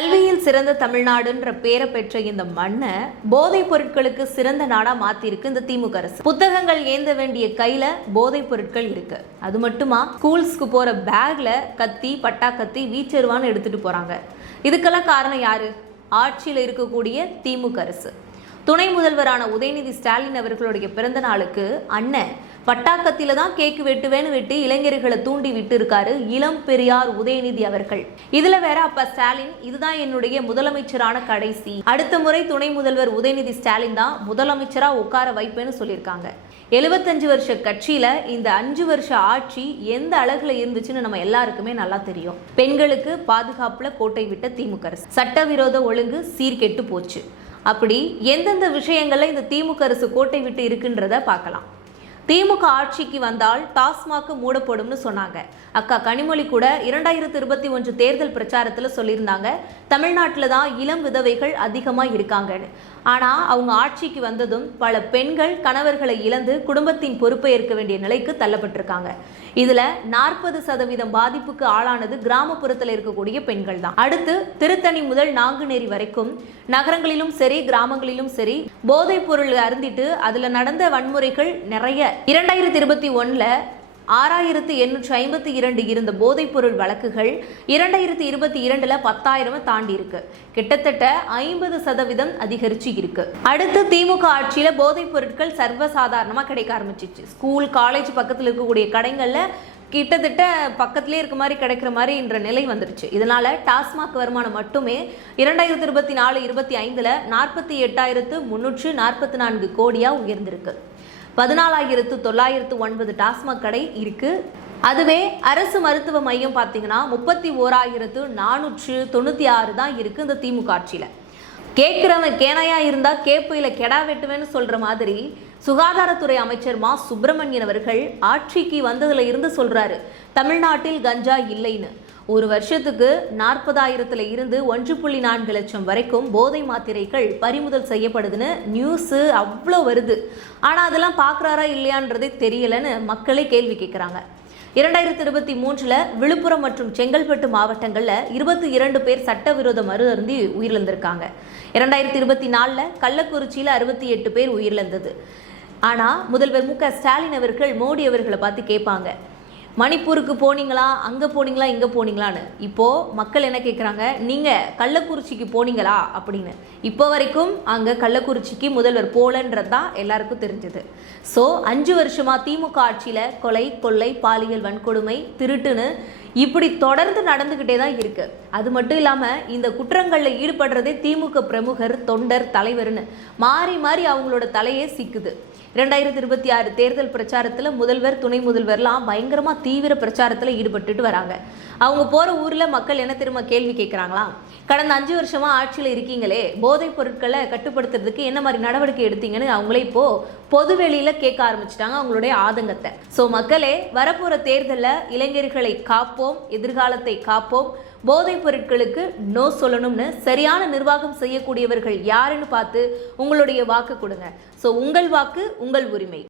கல்வியில் சிறந்த தமிழ்நாடுன்ற பேரை பெற்ற இந்த மண்ணை போதைப் பொருட்களுக்கு சிறந்த நாடா மாத்திருக்கு இந்த திமுக அரசு. புத்தகங்கள் ஏந்த வேண்டிய கையில போதைப் பொருட்கள் இருக்கு. அது மட்டுமா, ஸ்கூல்ஸ்க்கு போற பேக்ல கத்தி, பட்டா கத்தி, வீச்சருவான்னு எடுத்துட்டு போறாங்க. இதுக்கெல்லாம் காரணம் யாரு? ஆட்சியில் இருக்கக்கூடிய திமுக அரசு. துணை முதல்வரான உதயநிதி ஸ்டாலின் அவர்களுடைய பிறந்த நாளுக்கு அண்ணன் பட்டாக்கத்தில தான் கேக்கு வெட்டுவேன்னு வெட்டி இளைஞர்களை தூண்டி விட்டு இருக்காரு இளம் பெரியார் உதயநிதி அவர்கள். இதுல வேற அப்ப ஸ்டாலின் இதுதான் என்னுடைய முதலமைச்சரான கடைசி, அடுத்த முறை துணை முதல்வர் உதயநிதி ஸ்டாலின் தான் முதலமைச்சரா உட்கார வைப்பேன்னு சொல்லியிருக்காங்க. 75 வருஷ கட்சியில இந்த 5 வருஷ ஆட்சி எந்த அழகுல இருந்துச்சுன்னு நம்ம எல்லாருக்குமே நல்லா தெரியும். பெண்களுக்கு பாதுகாப்புல கோட்டை விட்ட திமுக அரசு, சட்டவிரோத ஒழுங்கு சீர்கெட்டு போச்சு. அப்படி எந்தெந்த விஷயங்கள்ல இந்த திமுக அரசு கோட்டை விட்டு இருக்குன்றத பார்க்கலாம். திமுக ஆட்சிக்கு வந்தால் டாஸ்மாக் மூடப்படும்னு சொன்னாங்க. அக்கா கனிமொழி கூட 2021 தேர்தல் பிரச்சாரத்தில் சொல்லியிருந்தாங்க, தமிழ்நாட்டில் தான் இளம் விதவைகள் அதிகமாக இருக்காங்கன்னு. ஆனால் அவங்க ஆட்சிக்கு வந்ததும் பல பெண்கள் கணவர்களை இழந்து குடும்பத்தின் பொறுப்பை ஏற்க வேண்டிய நிலைக்கு தள்ளப்பட்டிருக்காங்க. இதில் 40% பாதிப்புக்கு ஆளானது கிராமப்புறத்தில் இருக்கக்கூடிய பெண்கள் தான். அடுத்து திருத்தணி முதல் நாங்குநேரி வரைக்கும் நகரங்களிலும் சரி கிராமங்களிலும் சரி போதைப் பொருள் அருந்திட்டு அதில் நடந்த வன்முறைகள் நிறைய. 2021 6852 இருந்த போதைப் பொருள் வழக்குகள் 2022 10,000 தாண்டி இருக்கு. கிட்டத்தட்ட 50% அதிகரிச்சு இருக்கு. அடுத்து திமுக ஆட்சியில போதைப் பொருட்கள் சர்வசாதாரணமா கிடைக்க ஆரம்பிச்சிச்சு. ஸ்கூல், காலேஜ் பக்கத்தில் இருக்கக்கூடிய கடைகள்ல கிட்டத்தட்ட பக்கத்திலே இருக்க மாதிரி கிடைக்கிற மாதிரி என்ற நிலை வந்துருச்சு. இதனால டாஸ்மாக் வருமானம் மட்டுமே 2024-25 48,344 கோடியா உயர்ந்திருக்கு. 14,909 டாஸ்மாக் கடை இருக்கு. அதுவே அரசு மருத்துவ மையம் பார்த்தீங்கன்னா 31,496 தான் இருக்கு இந்த திமுக ஆட்சியில. கேட்கிறவன் கேனையா இருந்தா கேப்பையில கெடா வெட்டுவேன்னு சொல்ற மாதிரி சுகாதாரத்துறை அமைச்சர் மா சுப்பிரமணியன் அவர்கள் ஆட்சிக்கு வந்ததுல இருந்து சொல்றாரு, தமிழ்நாட்டில் கஞ்சா இல்லைன்னு. ஒரு வருஷத்துக்கு 40,000 இருந்து 1.4 லட்சம் வரைக்கும் போதை மாத்திரைகள் பறிமுதல் செய்யப்படுதுன்னு நியூஸ் அவ்வளோ வருது. ஆனால் அதெல்லாம் பார்க்குறாரா இல்லையான்றதே தெரியலன்னு மக்களே கேள்வி கேட்குறாங்க. 2023 விழுப்புரம் மற்றும் செங்கல்பட்டு மாவட்டங்களில் 22 பேர் சட்டவிரோத மது அருந்தி உயிரிழந்திருக்காங்க. 2024 கள்ளக்குறிச்சியில் 68 பேர் உயிரிழந்தது. ஆனால் முதல்வர் மு க ஸ்டாலின் அவர்கள் மோடி அவர்களை பார்த்து கேட்பாங்க, மணிப்பூருக்கு போனீங்களா, அங்கே போனீங்களா, இங்கே போனீங்களான்னு. இப்போது மக்கள் என்ன கேட்குறாங்க, நீங்கள் கள்ளக்குறிச்சிக்கு போனீங்களா அப்படின்னு. இப்போ வரைக்கும் அங்கே கள்ளக்குறிச்சிக்கு முதல்வர் போலன்றது தான் எல்லாருக்கும் தெரிஞ்சது. ஸோ 5 வருஷமாக திமுக ஆட்சியில் கொலை, கொள்ளை, பாலியல் வன்கொடுமை, திருட்டுன்னு இப்படி தொடர்ந்து நடந்துக்கிட்டே தான் இருக்கு. அது மட்டும் இல்லாமல் இந்த குற்றங்களில் ஈடுபடுறதே திமுக பிரமுகர், தொண்டர், தலைவர்னு மாறி மாறி அவங்களோட தலையே சிக்குது. 2026 தேர்தல் பிரச்சாரத்தில் முதல்வர், துணை முதல்வர்லாம் பயங்கரமாக தீவிர பிரச்சாரத்தில் ஈடுபட்டுட்டு வராங்க. அவங்க போகிற ஊரில் மக்கள் என்ன திரும்ப கேள்வி கேட்குறாங்களா, கடந்த 5 வருஷமாக ஆட்சியில் இருக்கீங்களே, போதைப் பொருட்களை கட்டுப்படுத்துறதுக்கு என்ன மாதிரி நடவடிக்கை எடுத்தீங்கன்னு அவங்களே இப்போது பொது வெளியில் கேட்க ஆரம்பிச்சிட்டாங்க அவங்களுடைய ஆதங்கத்தை. ஸோ மக்களே, வரப்போகிற தேர்தலில் இளைஞர்களை காப்போம், எதிர்காலத்தை காப்போம், போதைப் பொருட்களுக்கு நோ சொல்லணும்னு சரியான நிர்வாகம் செய்யக்கூடியவர்கள் யாருன்னு பார்த்து உங்களுடைய வாக்கு கொடுங்க. ஸோ உங்கள் வாக்கு உங்கள் உரிமை.